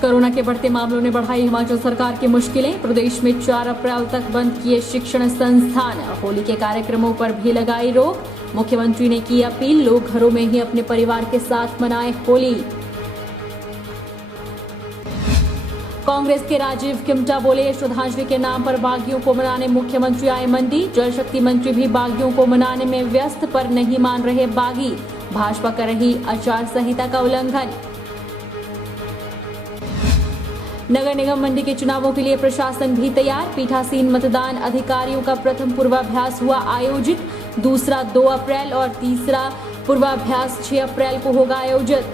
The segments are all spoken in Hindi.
कोरोना के बढ़ते मामलों ने बढ़ाई हिमाचल सरकार की मुश्किलें। प्रदेश में 4 अप्रैल तक बंद किए शिक्षण संस्थान। होली के कार्यक्रमों पर भी लगाई रोक। मुख्यमंत्री ने की अपील, लोग घरों में ही अपने परिवार के साथ मनाएं होली। कांग्रेस के राजीव किमटा बोले, श्रद्धांजलि के नाम पर बागियों को मनाने मुख्यमंत्री आए मंडी। जल शक्ति मंत्री भी बागियों को मनाने में व्यस्त, पर नहीं मान रहे बागी। भाजपा कर रही आचार संहिता का उल्लंघन। नगर निगम मंडी के चुनावों के लिए प्रशासन भी तैयार। पीठासीन मतदान अधिकारियों का प्रथम पूर्वाभ्यास हुआ आयोजित। दूसरा 2 अप्रैल और तीसरा पूर्वाभ्यास 6 अप्रैल को होगा आयोजित।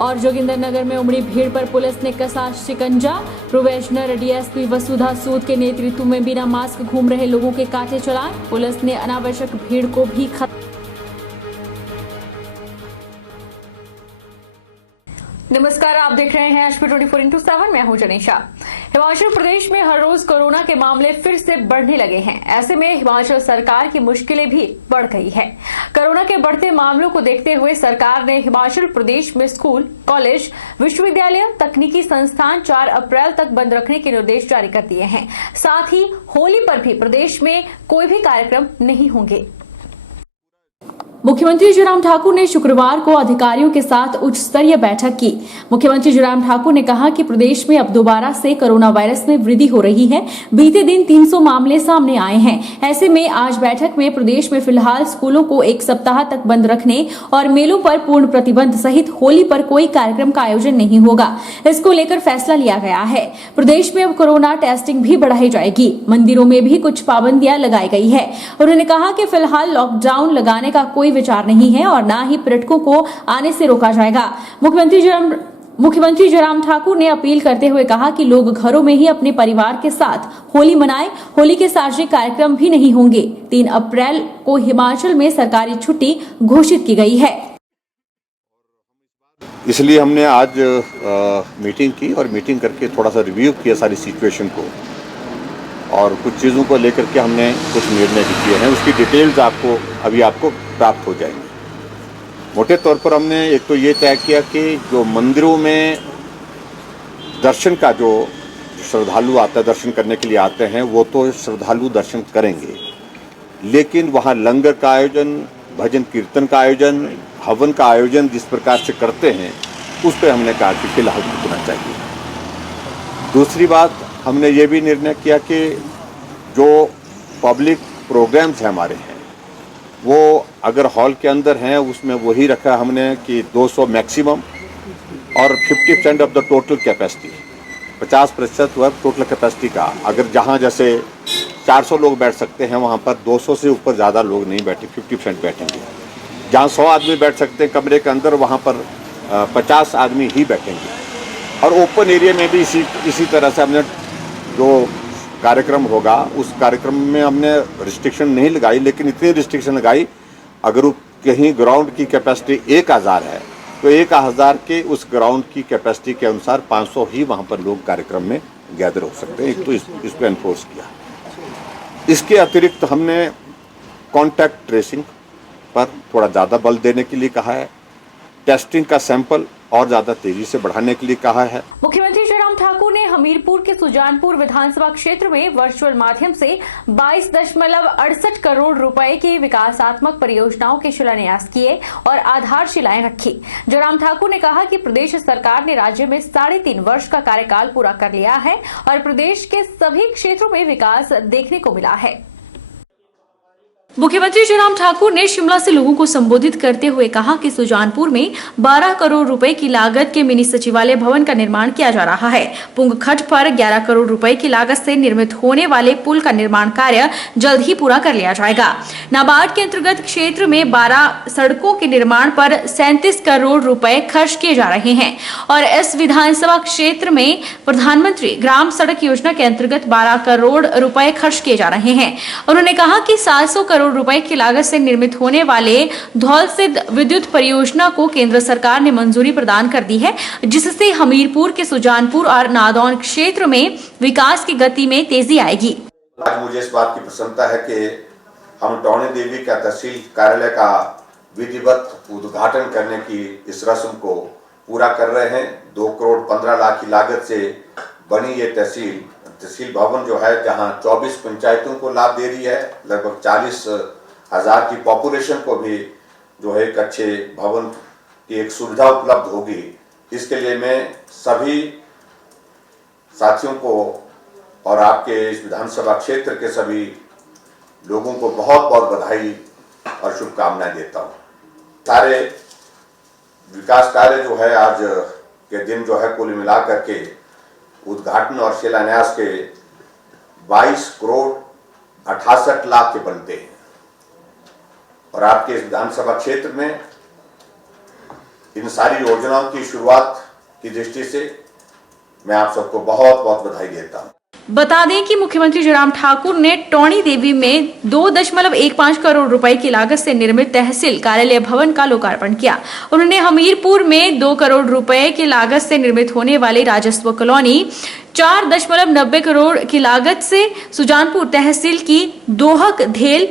और जोगिंदरनगर में उमड़ी भीड़ पर पुलिस ने कसा शिकंजा। प्रोबेशनर डीएसपी वसुधा सूद के नेतृत्व में बिना मास्क घूम रहे लोगों के काटे चालान। पुलिस ने अनावश्यक भीड़ को भी नमस्कार, आप देख रहे हैं HP 24x7। मैं हूं जनीशा। हिमाचल प्रदेश में हर रोज कोरोना के मामले फिर से बढ़ने लगे हैं। ऐसे में हिमाचल सरकार की मुश्किलें भी बढ़ गई है। कोरोना के बढ़ते मामलों को देखते हुए सरकार ने हिमाचल प्रदेश में स्कूल, कॉलेज, विश्वविद्यालय, तकनीकी संस्थान 4 अप्रैल तक बंद रखने के निर्देश जारी कर दिए हैं। साथ ही होली पर भी प्रदेश में कोई भी कार्यक्रम नहीं होंगे। मुख्यमंत्री जयराम ठाकुर ने शुक्रवार को अधिकारियों के साथ उच्च स्तरीय बैठक की। मुख्यमंत्री जयराम ठाकुर ने कहा कि प्रदेश में अब दोबारा से कोरोना वायरस में वृद्धि हो रही है। बीते दिन 300 मामले सामने आए हैं। ऐसे में आज बैठक में प्रदेश में फिलहाल स्कूलों को 1 सप्ताह तक बंद रखने और मेलों पर पूर्ण प्रतिबंध सहित होली पर कोई कार्यक्रम का आयोजन नहीं होगा। इसको लेकर फैसला लिया गया है। प्रदेश में अब कोरोना टेस्टिंग भी बढ़ाई जाएगी। मंदिरों में भी कुछ पाबंदियां लगाई गई है। उन्होंने कहा कि फिलहाल लॉकडाउन लगाने का कोई विचार नहीं है और न ही पर्यटकों को आने से रोका जाएगा। मुख्यमंत्री जयराम ठाकुर ने अपील करते हुए कहा कि लोग घरों में ही अपने परिवार के साथ होली मनाएं। होली के सार्वजनिक कार्यक्रम भी नहीं होंगे। 3 अप्रैल को हिमाचल में सरकारी छुट्टी घोषित की गई है। इसलिए हमने आज मीटिंग की और मीटिंग करके थोड़ा सा रिव्यू किया सारी सिचुएशन को, और कुछ चीज़ों को लेकर के हमने कुछ निर्णय भी किए हैं। उसकी डिटेल्स आपको प्राप्त हो जाएंगी। मोटे तौर पर हमने एक तो ये तय किया कि जो मंदिरों में दर्शन का जो श्रद्धालु आता है, दर्शन करने के लिए आते हैं, वो तो श्रद्धालु दर्शन करेंगे, लेकिन वहाँ लंगर का आयोजन, भजन कीर्तन का आयोजन, हवन का आयोजन जिस प्रकार से करते हैं, उस पर हमने कहा कि फिलहाल रुकना चाहिए। दूसरी बात, हमने ये भी निर्णय किया कि जो पब्लिक प्रोग्राम्स हैं हमारे हैं, वो अगर हॉल के अंदर हैं उसमें वही रखा हमने कि 200 मैक्सिमम और 50% ऑफ द टोटल कैपेसिटी, 50% वर्ग टोटल कैपेसिटी का। अगर जहाँ जैसे 400 लोग बैठ सकते हैं वहाँ पर 200 से ऊपर ज़्यादा लोग नहीं बैठे, 50% बैठेंगे। जहाँ 100 आदमी बैठ सकते हैं कमरे के अंदर, वहाँ पर 50 आदमी ही बैठेंगे। और ओपन एरिया में भी इसी तरह से हमने जो कार्यक्रम होगा उस कार्यक्रम में हमने रिस्ट्रिक्शन नहीं लगाई, लेकिन इतनी रिस्ट्रिक्शन लगाई, अगर कहीं ग्राउंड की कैपेसिटी 1000 है तो 1000 के उस ग्राउंड की कैपेसिटी के अनुसार 500 ही वहाँ पर लोग कार्यक्रम में गैदर हो सकते हैं। एक तो इस पर एनफोर्स किया। इसके अतिरिक्त हमने कॉन्टैक्ट ट्रेसिंग पर थोड़ा ज़्यादा बल देने के लिए कहा है। टेस्टिंग का सैंपल और ज्यादा तेजी से बढ़ाने के लिए कहा है। मुख्यमंत्री जयराम ठाकुर ने हमीरपुर के सुजानपुर विधानसभा क्षेत्र में वर्चुअल माध्यम से 22.68 करोड़ रुपए की विकासात्मक परियोजनाओं के शिलान्यास किए और आधारशिलाएं रखी। जयराम ठाकुर ने कहा कि प्रदेश सरकार ने राज्य में 3.5 वर्ष का कार्यकाल पूरा कर लिया है और प्रदेश के सभी क्षेत्रों में विकास देखने को मिला है। मुख्यमंत्री जयराम ठाकुर ने शिमला से लोगों को संबोधित करते हुए कहा कि सुजानपुर में 12 करोड़ रुपए की लागत के मिनी सचिवालय भवन का निर्माण किया जा रहा है। पुंगखट पर 11 करोड़ रुपए की लागत से निर्मित होने वाले पुल का निर्माण कार्य जल्द ही पूरा कर लिया जाएगा। नाबार्ड के अंतर्गत क्षेत्र में 12 सड़कों के निर्माण पर 37 करोड़ रुपए खर्च किए जा रहे हैं और इस विधानसभा क्षेत्र में प्रधानमंत्री ग्राम सड़क योजना के अंतर्गत 12 करोड़ रुपए खर्च किए जा रहे हैं। उन्होंने कहा कि 700 करोड़ रुपए की लागत से निर्मित होने वाले धौलसिद्ध विद्युत परियोजना को केंद्र सरकार ने मंजूरी प्रदान कर दी है, जिससे हमीरपुर के सुजानपुर और नादौन क्षेत्र में विकास की गति में तेजी आएगी। आज मुझे इस बात की प्रसन्नता है कि हम टौणी देवी का तहसील कार्यालय का विधिवत उद्घाटन करने की इस रस्म को पूरा कर रहे हैं। 2 करोड़ 15 लाख की लागत से बनी ये तहसील भवन जो है, जहां 24 पंचायतों को लाभ दे रही है, लगभग 40,000 की पॉपुलेशन को भी जो है एक अच्छे भवन की एक सुविधा उपलब्ध होगी। इसके लिए मैं सभी साथियों को और आपके इस विधानसभा क्षेत्र के सभी लोगों को बहुत बहुत बधाई और शुभकामनाएं देता हूं। सारे विकास कार्य जो है आज के दिन जो है कुल मिलाकर के उद्घाटन और शिलान्यास के 22 करोड़ 68 लाख के बनते हैं। और आपके इस विधानसभा क्षेत्र में इन सारी योजनाओं की शुरुआत की दृष्टि से मैं आप सबको बहुत बहुत बधाई देता हूं। बता दें कि मुख्यमंत्री जयराम ठाकुर ने टौणी देवी में 2.15 करोड़ रुपए की लागत से निर्मित तहसील कार्यालय भवन का लोकार्पण किया। उन्होंने हमीरपुर में 2 करोड़ रुपए की लागत से निर्मित होने वाली राजस्व कॉलोनी, 4.90 करोड़ की लागत से सुजानपुर तहसील की दोहक, धेल,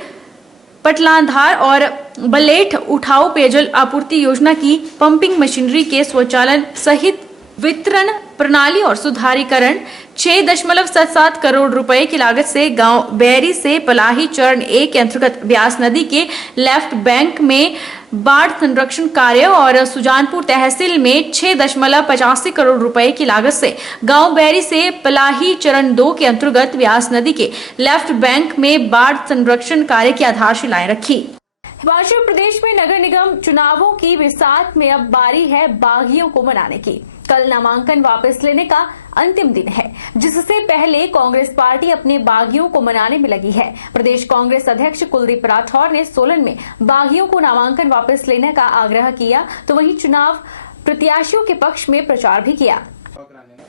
पटलांधार और बलेठ उठाऊ पेयजल आपूर्ति योजना की पंपिंग मशीनरी के स्वचालन सहित वितरण प्रणाली और सुधारीकरण, 6.77 करोड़ रुपए की लागत से गांव बैरी से पलाही चरण 1 के अंतर्गत ब्यास नदी के लेफ्ट बैंक में बाढ़ संरक्षण कार्य और सुजानपुर तहसील में 6.85 करोड़ रुपए की लागत से गांव बैरी से पलाही चरण 2 के अंतर्गत ब्यास नदी के लेफ्ट बैंक में बाढ़ संरक्षण कार्य की आधारशिलाएं रखी। हिमाचल प्रदेश में नगर निगम चुनावों की बिसात में अब बारी है बागियों को मनाने की। कल नामांकन वापस लेने का अंतिम दिन है, जिससे पहले कांग्रेस पार्टी अपने बागियों को मनाने में लगी है। प्रदेश कांग्रेस अध्यक्ष कुलदीप राठौर ने सोलन में बागियों को नामांकन वापस लेने का आग्रह किया, तो वहीं चुनाव प्रत्याशियों के पक्ष में प्रचार भी किया।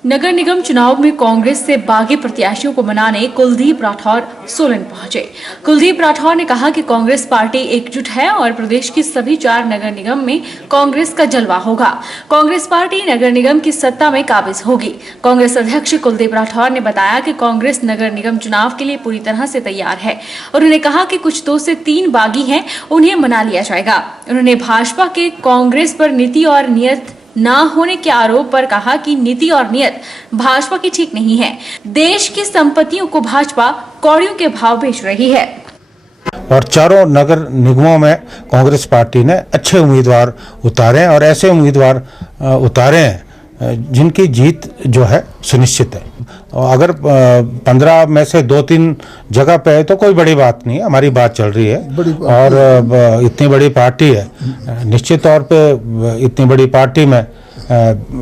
नगर निगम चुनाव में कांग्रेस से बागी प्रत्याशियों को मनाने कुलदीप राठौर सोलन पहुंचे। कुलदीप राठौर ने कहा कि कांग्रेस पार्टी एकजुट है और प्रदेश की सभी 4 नगर निगम में कांग्रेस का जलवा होगा। कांग्रेस पार्टी नगर निगम की सत्ता में काबिज होगी। कांग्रेस अध्यक्ष कुलदीप राठौर ने बताया कि कांग्रेस नगर निगम चुनाव के लिए पूरी तरह से तैयार है। उन्होंने कहा कि कुछ 2 से 3 बागी हैं, उन्हें मना लिया जाएगा। उन्होंने भाजपा के कांग्रेस पर नीति और नियत न होने के आरोप पर कहा कि नीति और नियत भाजपा की ठीक नहीं है। देश की संपत्तियों को भाजपा कौड़ियों के भाव बेच रही है। और चारों नगर निगमों में कांग्रेस पार्टी ने अच्छे उम्मीदवार उतारे और ऐसे उम्मीदवार उतारे हैं जिनकी जीत जो है सुनिश्चित है। अगर 15 में से 2-3 जगह पे है तो कोई बड़ी बात नहीं है, हमारी बात चल रही है। और इतनी बड़ी पार्टी है, निश्चित तौर पे इतनी बड़ी पार्टी में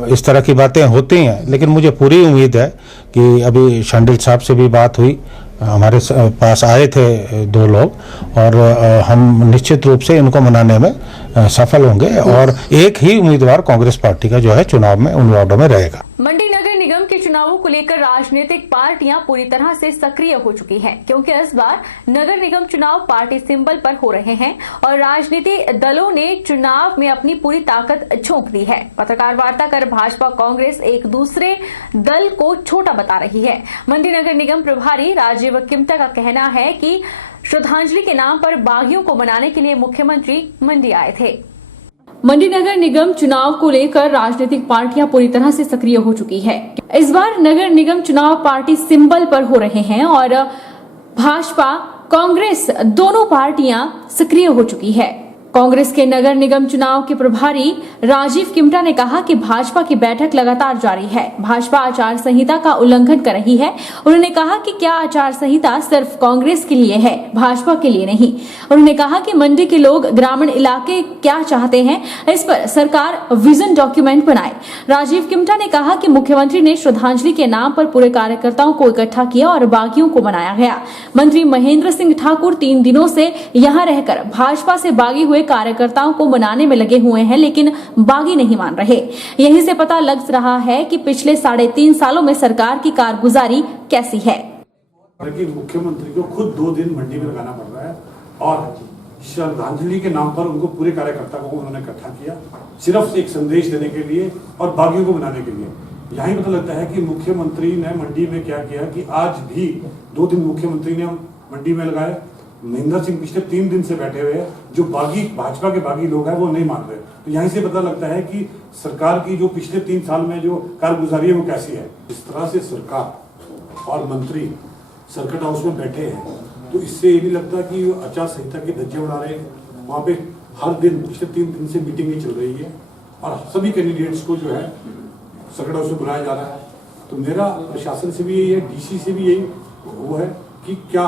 इस तरह की बातें होती हैं, लेकिन मुझे पूरी उम्मीद है कि अभी शांडिल साहब से भी बात हुई, हमारे पास आए थे 2 लोग और हम निश्चित रूप से इनको मनाने में सफल होंगे और एक ही उम्मीदवार कांग्रेस पार्टी का जो है चुनाव में उन वार्डों में रहेगा। मंडी नगर निगम के चुनावों को लेकर राजनीतिक पार्टियां पूरी तरह से सक्रिय हो चुकी हैं, क्योंकि इस बार नगर निगम चुनाव पार्टी सिंबल पर हो रहे हैं और राजनीतिक दलों ने चुनाव में अपनी पूरी ताकत झोंक दी है। पत्रकार वार्ता कर भाजपा कांग्रेस एक दूसरे दल को छोटा बता रही है। मंडी नगर निगम प्रभारी राजीव किमटा का कहना है कि श्रद्धांजलि के नाम पर बागियों को मनाने के लिए मुख्यमंत्री मंडी आए थे। मंडी नगर निगम चुनाव को लेकर राजनीतिक पार्टियां पूरी तरह से सक्रिय हो चुकी है। इस बार नगर निगम चुनाव पार्टी सिंबल पर हो रहे हैं और भाजपा कांग्रेस दोनों पार्टियां सक्रिय हो चुकी है। कांग्रेस के नगर निगम चुनाव के प्रभारी राजीव किमटा ने कहा कि भाजपा की बैठक लगातार जारी है। भाजपा आचार संहिता का उल्लंघन कर रही है। उन्होंने कहा कि क्या आचार संहिता सिर्फ कांग्रेस के लिए है, भाजपा के लिए नहीं। उन्होंने कहा कि मंडी के लोग ग्रामीण इलाके क्या चाहते हैं, इस पर सरकार विजन डॉक्यूमेंट बनाए। राजीव किमटा ने कहा कि मुख्यमंत्री ने श्रद्धांजलि के नाम पर पूरे कार्यकर्ताओं को इकट्ठा किया और बागियों को मनाया गया। मंत्री महेंद्र सिंह ठाकुर 3 दिनों से यहां रहकर भाजपा से बागी हुए कार्यकर्ताओं को मनाने में लगे हुए हैं, लेकिन बागी नहीं मान रहे। यहीं से पता लग रहा है कि पिछले 3.5 सालों में सरकार की कारगुजारी कैसी है। मुख्यमंत्री को खुद 2 दिन मंडी में लगाना पड़ रहा है और श्रद्धांजलि के नाम पर उनको पूरे कार्यकर्ताओं को उन्होंने इकट्ठा किया, सिर्फ एक संदेश देने के लिए और बागियों को मनाने के लिए। यही पता लगता है कि मुख्यमंत्री ने मंडी में क्या किया कि आज भी 2 दिन मुख्यमंत्री ने मंडी में लगाए, महेंद्र सिंह पिछले 3 दिन से बैठे हुए हैं, जो भाजपा के बागी लोग हैं वो नहीं मान रहे। तो यहीं से पता लगता है कि सरकार की जो पिछले 3 साल में जो कारगुजारी है वो कैसी है। इस तरह से सरकार और मंत्री सर्किट हाउस में बैठे हैं, तो इससे ये नहीं लगता कि आचार संहिता के धज्जे उड़ा रहे हैं। वहाँ पे हर दिन पिछले 3 दिन से मीटिंगें चल रही है और सभी कैंडिडेट्स को जो है सर्किट हाउस में बुलाया जा रहा है। तो मेरा प्रशासन से भी यही है, डीसी से भी यही वो है कि क्या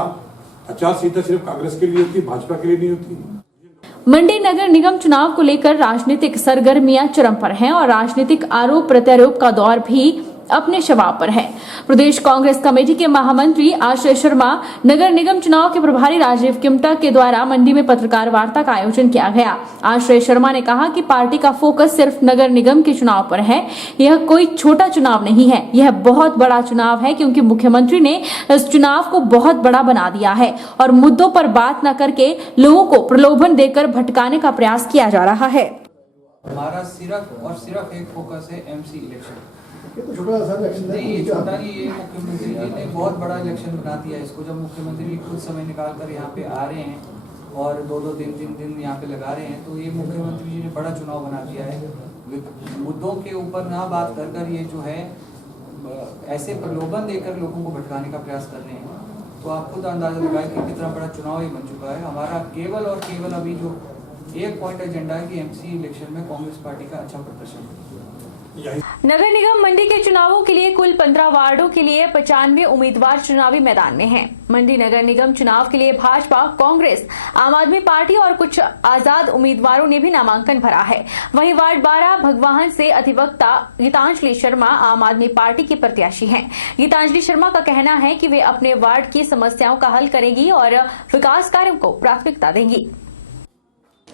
आचार संहिता सिर्फ कांग्रेस के लिए होती है, भाजपा के लिए नहीं होती। मंडी नगर निगम चुनाव को लेकर राजनीतिक सरगर्मियां चरम पर हैं और राजनीतिक आरोप प्रत्यारोप का दौर भी अपने शबाब पर है। प्रदेश कांग्रेस कमेटी के महामंत्री आश्रय शर्मा, नगर निगम चुनाव के प्रभारी राजीव किमटा के द्वारा मंडी में पत्रकार वार्ता का आयोजन किया गया। आश्रय शर्मा ने कहा कि पार्टी का फोकस सिर्फ नगर निगम के चुनाव पर है। यह कोई छोटा चुनाव नहीं है, यह बहुत बड़ा चुनाव है, क्योंकि मुख्यमंत्री ने इस चुनाव को बहुत बड़ा बना दिया है और मुद्दों पर बात न करके लोगों को प्रलोभन देकर भटकाने का प्रयास किया जा रहा है। हमारा सिर्फ और सिर्फ एक फोकस है एमसी इलेक्शन। तो छोटा सा इलेक्शन नहीं, ये छोटा नहीं, ये मुख्यमंत्री जी ने बहुत बड़ा इलेक्शन बना दिया इसको। जब मुख्यमंत्री जी कुछ समय निकाल कर यहाँ पे आ रहे हैं और 2-2 दिन 3 दिन यहाँ पे लगा रहे हैं, तो ये मुख्यमंत्री जी ने बड़ा चुनाव बना दिया है। मुद्दों के ऊपर ना बात कर ये जो है ऐसे प्रलोभन देकर लोगों को भटकाने का प्रयास कर रहे हैं। तो आप खुद अंदाजा लगाए कि कितना बड़ा चुनाव ये बन चुका है। हमारा केवल और केवल अभी जो एक पॉइंट एजेंडा है कि एमसी इलेक्शन में कांग्रेस पार्टी का अच्छा प्रदर्शन है। नगर निगम मंडी के चुनावों के लिए कुल 15 वार्डों के लिए 95 उम्मीदवार चुनावी मैदान में हैं। मंडी नगर निगम चुनाव के लिए भाजपा, कांग्रेस, आम आदमी पार्टी और कुछ आजाद उम्मीदवारों ने भी नामांकन भरा है। वहीं वार्ड 12 भगवाहन से अधिवक्ता गीतांजलि शर्मा आम आदमी पार्टी की प्रत्याशी हैं। गीतांजलि शर्मा का कहना है कि वे अपने वार्ड की समस्याओं का हल करेंगी और विकास कार्यों को प्राथमिकता देंगी।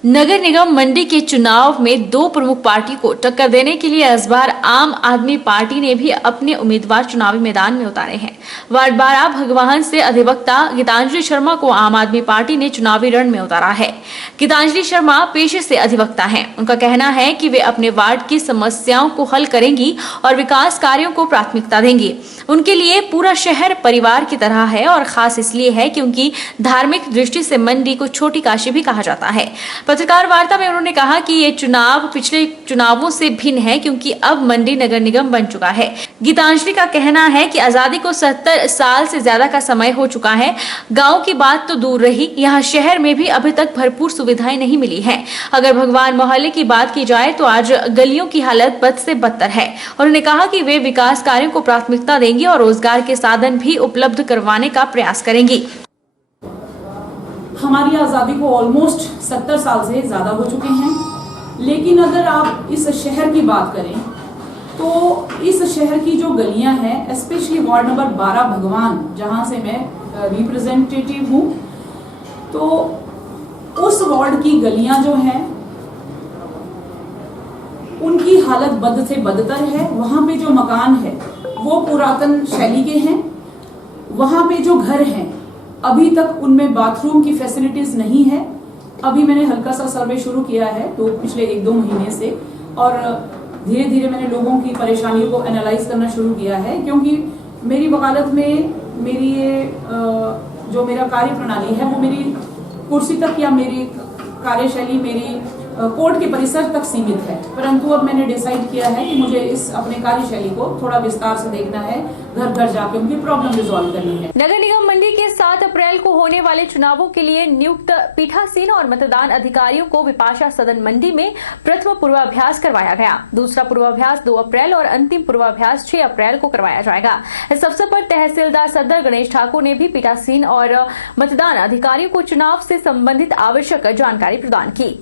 नगर निगम मंडी के चुनाव में 2 प्रमुख पार्टी को टक्कर देने के लिए इस बार आम आदमी पार्टी ने भी अपने उम्मीदवार चुनावी मैदान में उतारे हैं। वार्ड 12 भगवाहन से अधिवक्ता गीतांजलि शर्मा को आम आदमी पार्टी ने चुनावी रण में उतारा है। गीतांजलि शर्मा पेशे से अधिवक्ता हैं। उनका कहना है कि वे अपने वार्ड की समस्याओं को हल करेंगी और विकास कार्यों को प्राथमिकता देंगी। उनके लिए पूरा शहर परिवार की तरह है और खास इसलिए है क्योंकि धार्मिक दृष्टि से मंडी को छोटी काशी भी कहा जाता है। पत्रकार वार्ता में उन्होंने कहा कि ये चुनाव पिछले चुनावों से भिन्न है क्योंकि अब मंडी नगर निगम बन चुका है। गीतांजलि का कहना है कि आजादी को 70 साल से ज्यादा का समय हो चुका है। गांव की बात तो दूर रही, यहाँ शहर में भी अभी तक भरपूर सुविधाएं नहीं मिली हैं। अगर भगवान मोहल्ले की बात की जाए तो आज गलियों की हालत बद से बदतर है। उन्होंने कहा कि वे विकास कार्यों को प्राथमिकता देंगी और रोजगार के साधन भी उपलब्ध करवाने का प्रयास करेंगी। हमारी आज़ादी को ऑलमोस्ट 70 साल से ज़्यादा हो चुके हैं, लेकिन अगर आप इस शहर की बात करें तो इस शहर की जो गलियां हैं, स्पेशली वार्ड नंबर 12 भगवान, जहां से मैं रिप्रेजेंटेटिव हूं, तो उस वार्ड की गलियां जो हैं उनकी हालत बद से बदतर है। वहां पे जो मकान है वो पुरातन शैली के हैं। वहां पे जो घर हैं अभी तक उनमें बाथरूम की फैसिलिटीज नहीं है। अभी मैंने हल्का सा सर्वे शुरू किया है तो पिछले 1-2 महीने से, और धीरे धीरे मैंने लोगों की परेशानियों को एनालाइज करना शुरू किया है, क्योंकि मेरी वकालत में मेरी ये जो मेरा कार्य प्रणाली है वो मेरी कुर्सी तक या मेरी कार्यशैली मेरी कोर्ट के परिसर तक सीमित है। परंतु अब मैंने डिसाइड किया है कि मुझे इस अपने कार्यशैली को थोड़ा विस्तार से देखना है, घर घर जाके उनकी प्रॉब्लम रिजॉल्व करनी है। नगर निगम मंडी के 7 अप्रैल को होने वाले चुनावों के लिए नियुक्त पीठासीन और मतदान अधिकारियों को विपाशा सदन मंडी में प्रथम पूर्वाभ्यास करवाया गया। दूसरा पूर्वाभ्यास 2 अप्रैल और अंतिम पूर्वाभ्यास 6 अप्रैल को करवाया जाएगा। इस अवसर पर तहसीलदार सदर गणेश ठाकुर ने भी पीठासीन और मतदान अधिकारियों को चुनाव से संबंधित आवश्यक जानकारी प्रदान की।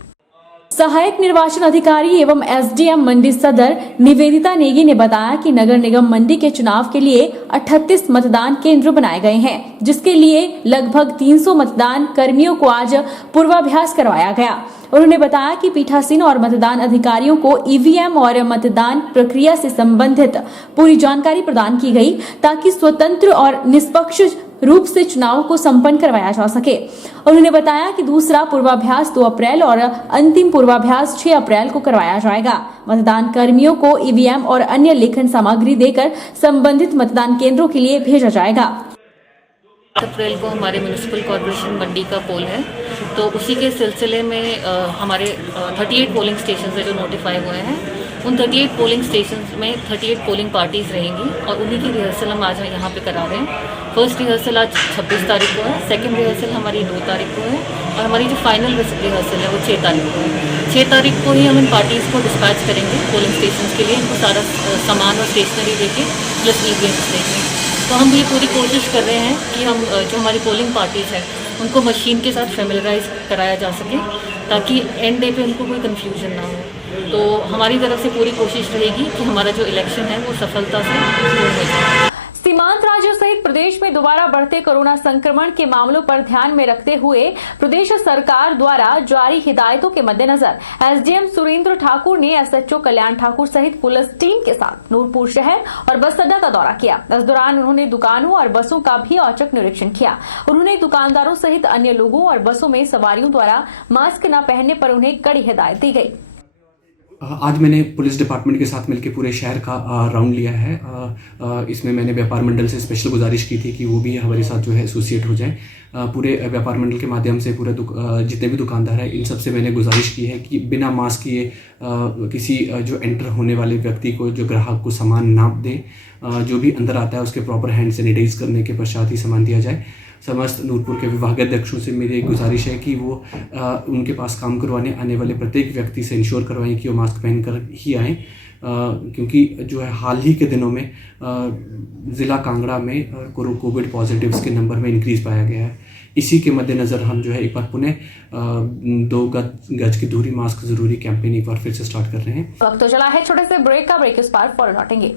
सहायक निर्वाचन अधिकारी एवं एसडीएम मंडी सदर निवेदिता नेगी ने बताया कि नगर निगम मंडी के चुनाव के लिए 38 मतदान केंद्र बनाए गए हैं, जिसके लिए लगभग 300 मतदान कर्मियों को आज पूर्वाभ्यास करवाया गया। उन्होंने बताया कि पीठासीन और मतदान अधिकारियों को ईवीएम और मतदान प्रक्रिया से संबंधित पूरी जानकारी प्रदान की गई ताकि स्वतंत्र और निष्पक्ष रूप से चुनाव को संपन्न करवाया जा सके। उन्होंने बताया कि दूसरा पूर्वाभ्यास 2 अप्रैल और अंतिम पूर्वाभ्यास 6 अप्रैल को करवाया जाएगा। मतदान कर्मियों को ईवीएम और अन्य लेखन सामग्री देकर संबंधित मतदान केंद्रों के लिए भेजा जाएगा। अप्रैल को हमारे म्यूनिसिपल कॉर्पोरेशन मंडी का पोल है, तो उसी के सिलसिले में हमारे 38 पोलिंग स्टेशन है जो नोटिफाई हुए हैं। उन 38 पोलिंग स्टेशन में 38 पोलिंग पार्टीज़ रहेंगी और उन्हीं की रिहर्सल हम आज यहाँ पे करा रहे हैं। फर्स्ट रिहर्सल आज 26 तारीख को है, सेकंड रिहर्सल हमारी 2 तारीख को है और हमारी जो फाइनल रिहर्सल है वो 6 तारीख को है। 6 तारीख को ही हम इन पार्टीज़ को डिस्पैच करेंगे पोलिंग स्टेशन के लिए, इनको सारा सामान और स्टेशनरी देके प्लस ईवीएम्स देंगे। तो हम ये पूरी कोशिश कर रहे हैं कि हम जो हमारी पोलिंग पार्टीज़ हैं उनको मशीन के साथ फेमिलराइज कराया जा सके ताकि एंड डे पे उनको कोई कन्फ्यूजन ना हो। तो हमारी तरफ से पूरी कोशिश रहेगी कि हमारा जो इलेक्शन है वो सफलता से पूर्ण हो जाए। सीमांत राज्यों सहित प्रदेश में दोबारा बढ़ते कोरोना संक्रमण के मामलों पर ध्यान में रखते हुए प्रदेश सरकार द्वारा जारी हिदायतों के मद्देनजर एसडीएम सुरेंद्र ठाकुर ने एसएचओ कल्याण ठाकुर सहित पुलिस टीम के साथ नूरपुर शहर और बस अड्डा का दौरा किया। इस दौरान उन्होंने दुकानों और बसों का भी औचक निरीक्षण किया। उन्होंने दुकानदारों सहित अन्य लोगों और बसों में सवारियों द्वारा मास्क न पहनने पर उन्हें कड़ी हिदायत दी गई। आज मैंने पुलिस डिपार्टमेंट के साथ मिलकर पूरे शहर का राउंड लिया है। इसमें मैंने व्यापार मंडल से स्पेशल गुजारिश की थी कि वो भी हमारे साथ जो है एसोसिएट हो जाएं। पूरे व्यापार मंडल के माध्यम से पूरे जितने भी दुकानदार हैं इन सब से मैंने गुजारिश की है कि बिना मास्क किए किसी जो एंटर होने वाले व्यक्ति को, जो ग्राहक को सामान ना दे। जो भी अंदर आता है उसके प्रॉपर हैंड सैनिटाइज करने के पश्चात ही सामान दिया जाए। समस्त नूरपुर के विभागाध्यक्षों से मेरी एक गुजारिश है कि वो उनके पास काम करवाने आने वाले प्रत्येक व्यक्ति से इंश्योर करवाएं कि वो मास्क पहनकर ही आएँ, क्योंकि जो है हाल ही के दिनों में ज़िला कांगड़ा में कोविड पॉजिटिव्स के नंबर में इंक्रीज़ पाया गया है। इसी के मद्देनज़र हम जो है एक बार पुनः 2 गज की दूरी, मास्क ज़रूरी कैंपेन एक बार फिर से स्टार्ट कर रहे हैं। वक्त तो चला है छोटे से ब्रेक का। ब्रेक इस बार फौरन लौटेंगे।